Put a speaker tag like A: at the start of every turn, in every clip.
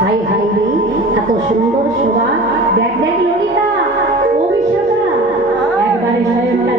A: High high রে এত সুন্দর শোভা। দেখ দেখ ললিতা ও বিশ্বতা একবারে স্বয়ংটা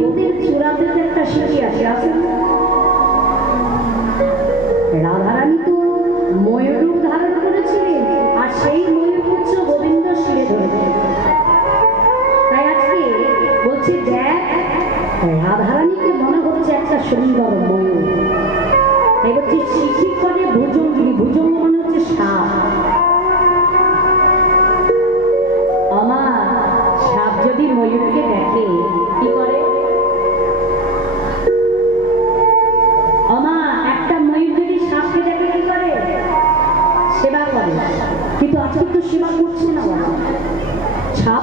A: গোবিন্দের চূড়াতে একটা শিখি আছে আছে রাধারানী তো ময়ূর ধারণ করেছিলেন, আর সেই ময়ূর গোবিন্দ শিরে ধরেছে তাই আজকে বলছি, দেখ, রাধারানীকে মনে হচ্ছে একটা সুন্দর ময়ূর। তাই বলছি শিক্ষিত করে ভুজঙ্গিনী ভুজঙ্গ মনে হচ্ছে সাপ। আমার সাপ যদি ময়ূরকে দেখে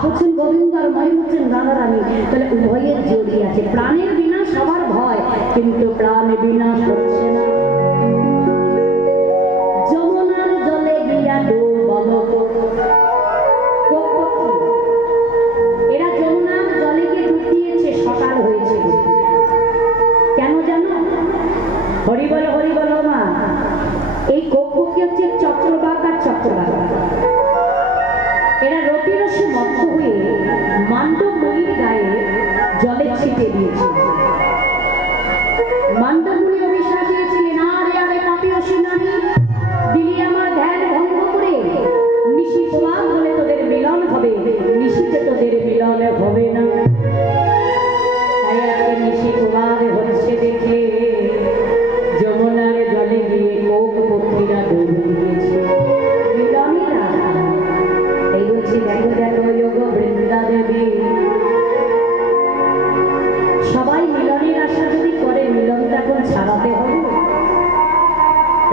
A: হচ্ছেন গোবিন্দ ময়ূর হচ্ছেন রাধারানী তাহলে উভয়ের জড়ি আছে। প্রাণের বিনা সবার ভয়। কিন্তু প্রাণ বিনাশ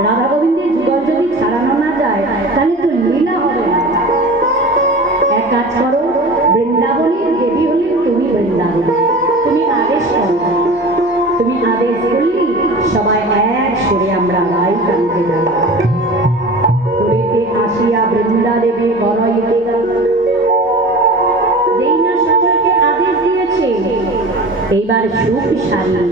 A: রাধা গোবিন্দের যুগল যদি ছাড়ানো না যায়, তাহলে তো লীলা হবে এক কাজ করো, বৃন্দাবনের দেবী হলে তুমি বৃন্দাবন। তুমি আদেশ করো। তুমি আদেশ করলি সবাই এক সুরে আমরা গাই কানতে যাব পুরীতে আসিয়া বৃন্দা দেবী বড়ইতে যেই আদেশ দিয়েছে, এইবার সুখ সারি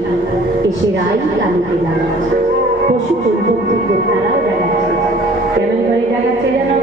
A: এসে রাই কানতে লাগাচ্ছে পশু পরিবর্তন তারাও জাগাচ্ছে কেমন করে জাগাচ্ছে জানো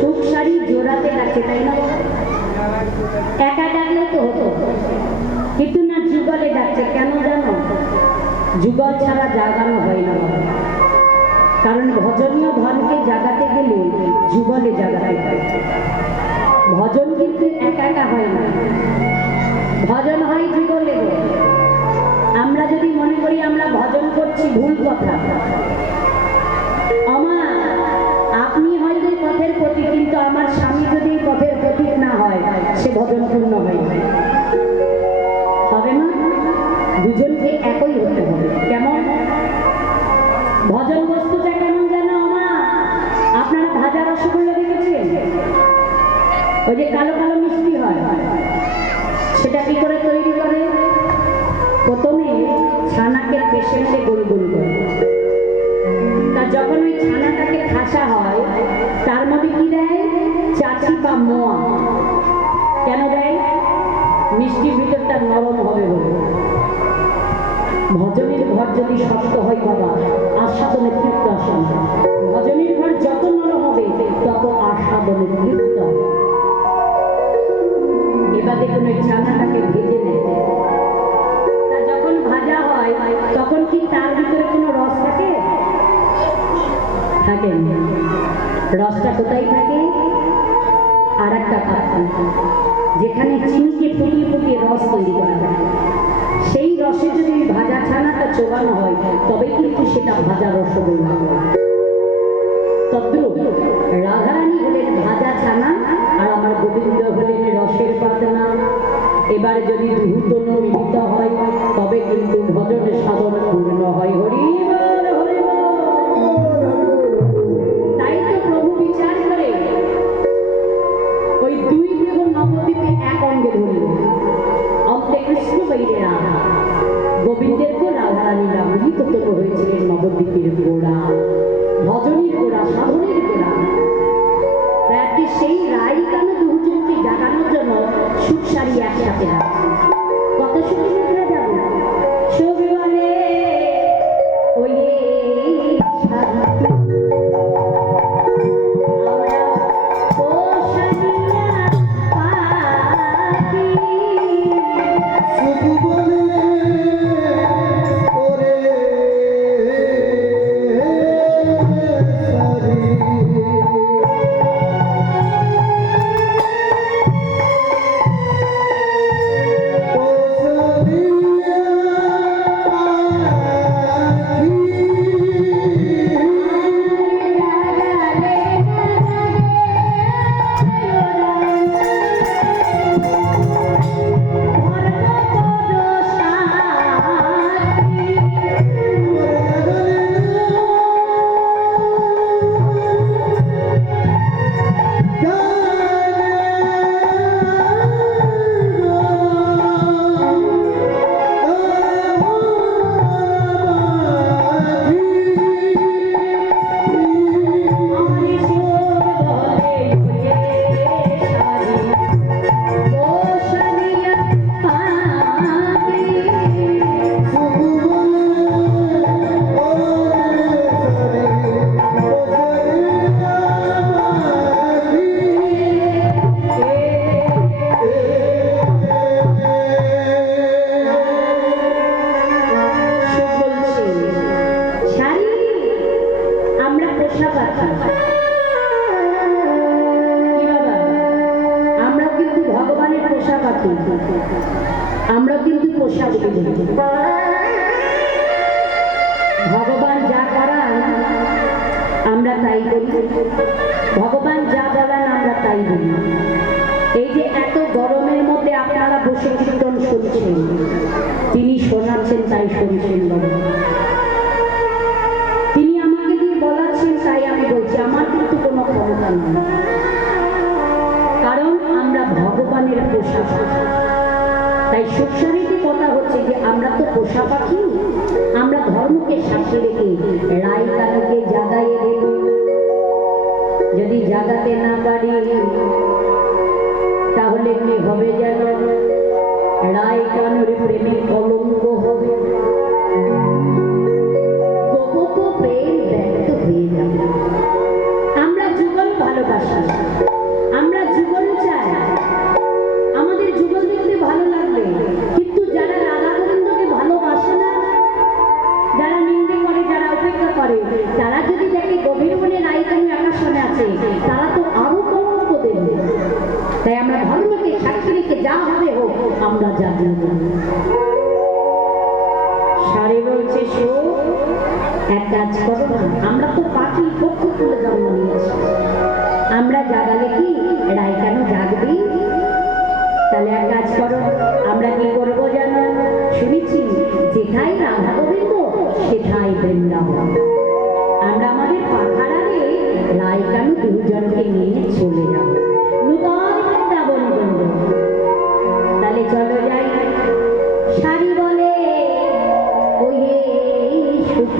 A: খুব শাড়ি জোড়াতে রাখে, তাই না? একা ডাকলে তো হতো। কিন্তু না যুগলে ডাকছে, কেন জানো? যুগল ছাড়া জাগানো হয় না। কারণ ভজনীয় ধনকে জাগাতে গেলে যুগলে জাগাতে হয়। ভজন কিন্তু একা একা হয় না। ভজন হয় যুগলে। আমরা যদি মনে করি আমরা ভজন করছি, ভুল কথা। ছানাটাকে হয়, তার মধ্যে কি দেয়? চাচি বা মোয়া কেন দেয়? মিষ্টির ভিতরটা নরম হবে বলে। ভজনের ঘর যদি শক্ত হয় বাবা, আস্বাদনে তৃপ্ত আসে। ভজনের ঘর যত নরম হবে, তত আস্বাদনে তৃপ্ত হবে। এবার ওই ছানাটাকে ভেজে নেয়। রসটা কোথায় থাকে? আর একটা যেখানে চিনিকে ফুটিয়ে ফুটিয়ে রস তৈরি করা হয়। সেই রসে যদি ভাজা ছানাটা চোবানো হয় তবে কিন্তু সেটা ভাজা রসগোল্লা হয়। তদ্রুপ রাধারানী হলেন ভাজা ছানা, আর আমার গোবিন্দ হলেন রসের পাতনা। এবারে যদি দুহুতন মিলিত হয়, তবে কিন্তু ভজনের সাধন পূর্ণ হয় হরি। অঙ্গে ধরিল অন্তে কৃষ্ণ বৈরে রাধা গোবিন্দের তো রাধারানীরা মিলিত তোর হয়েছিলেন নবদ্বীপের গোড়া ভজনের গোড়া সাধনের গোড়া সেই রায় কানে দুজনকে জাগানোর জন্য সুখ সারি একসাথে রাখছে আমরা কিন্তু বলি ভগবান যা করান, আমরা তাই করি। ভগবান যা বলেন, আমরা তাই বলি। এই যে এত গরমের মধ্যে আপনারা বসে কীর্তন শুনছেন, তিনি শোনাচ্ছেন, তাই শুনছেন তিনি আমাকে দিয়ে বলাচ্ছেন, তাই আমি বলছি, আমার কিন্তু কোনো ক্ষমতা নেই। তাই কথা হচ্ছে যে আমরা তো পোষা পাখি, আমরা ধর্মকে সাক্ষী রেখে রায় কানুকে জাগাই যদি জাগাতে না পারি, তাহলে কি হবে যেন। রায় কানুর প্রেমে কলঙ্ক হবে। নামলাম আমরা আমাদের পাখার আগে লাইকানু দুজনকে নিয়ে চলে যাব। নূতন বৃন্দাবন শাড়ি বলে ওই সুখ